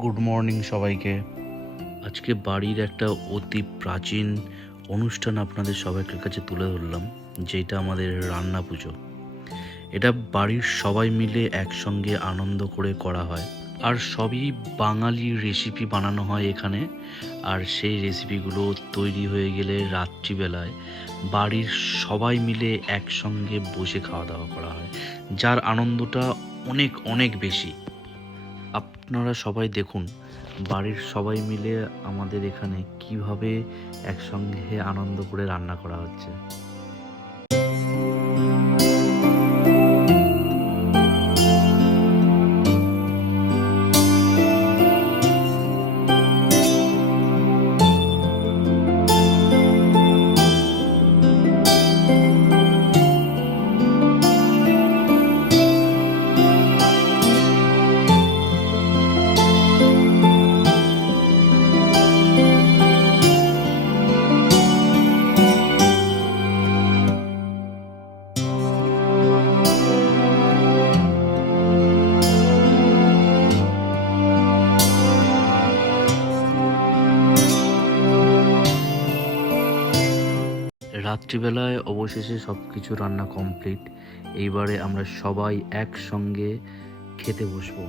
Good morning সবাইকে। আজকে বাড়ির একটা অতি প্রাচীন অনুষ্ঠান আপনাদের সবাইকার কাছে তুলে ধরলাম, যেটা আমাদের রান্না পুজো। এটা বাড়ির সবাই মিলে একসঙ্গে আনন্দ করে করা হয়, আর সবই বাঙালি রেসিপি বানানো হয় এখানে। আর সেই রেসিপিগুলো তৈরি হয়ে গেলে রাত্রিবেলায় বাড়ির সবাই মিলে একসঙ্গে বসে খাওয়া দাওয়া করা হয়, যার আনন্দটা অনেক অনেক বেশি। আপনারা সবাই দেখুন বাড়ির সবাই মিলে আমাদের এখানে কিভাবে একসঙ্গে আনন্দ করে রান্না করা হচ্ছে। রাত্রিবেলায় অবশেষে সব কিছু রান্না কমপ্লিট। এইবারে আমরা সবাই একসঙ্গে খেতে বসবো।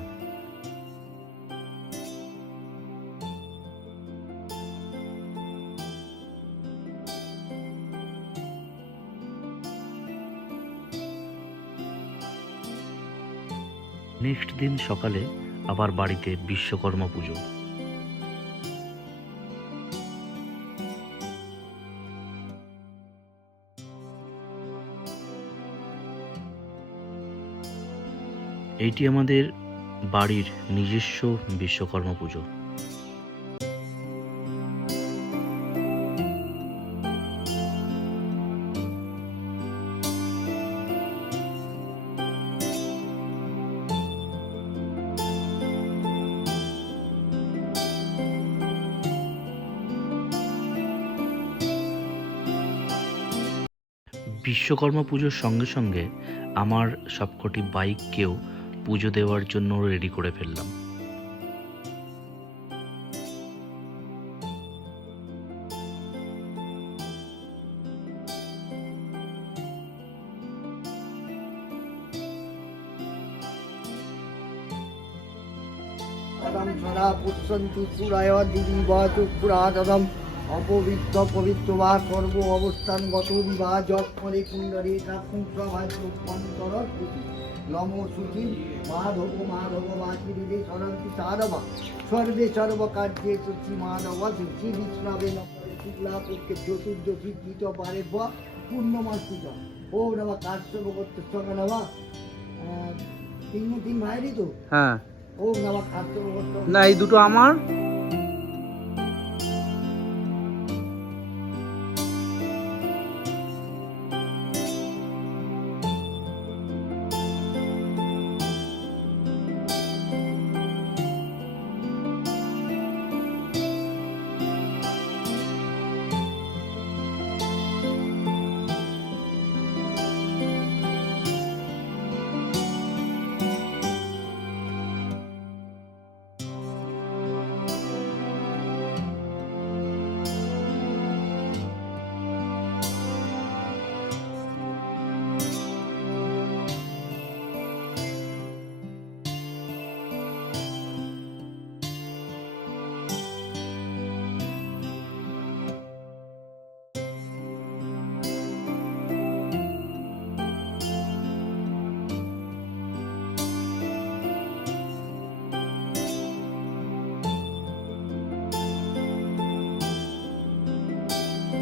নেক্সট দিন সকালে আবার বাড়িতে বিশ্বকর্মা পুজো। এইটি আমাদের বাড়ির নিজস্ব বিশ্বকর্মা পুজো। বিশ্বকর্মা পুজোর সঙ্গে সঙ্গে আমার সবকটি বাইককেও পুজো দেওয়ার জন্য রেডি করে ফেললাম। সদা পুষ্পন্তি সুরায় দিবিবা চক্ষুরাদম অপবিত্র পবিত্র বা সর্ব অবস্থানগত বিবাহ যৎপরে কুণ্ডরে কাকুঙ্কর নম সুচি মাধব মাধব বাচিরে সরন্তি সারবা সর্বে সর্বকার্যে সুচি মাধব সুচি বিষ্ণবে নপরে শুক্লা পক্ষে চতুর্দশী গীত পারে বা পূর্ণমাসিত ও নবা কাশ্যপ করতে সঙ্গে নবা তিন ভাইরই তো। হ্যাঁ, ও নবা কাশ্যপ করতে না এই দুটো আমার।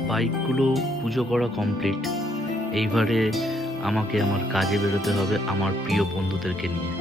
বাইকগুলো পুজো করা কমপ্লিট। এইবারে আমাকে আমার কাজে বেরোতে হবে আমার প্রিয় বন্ধুদেরকে নিয়ে।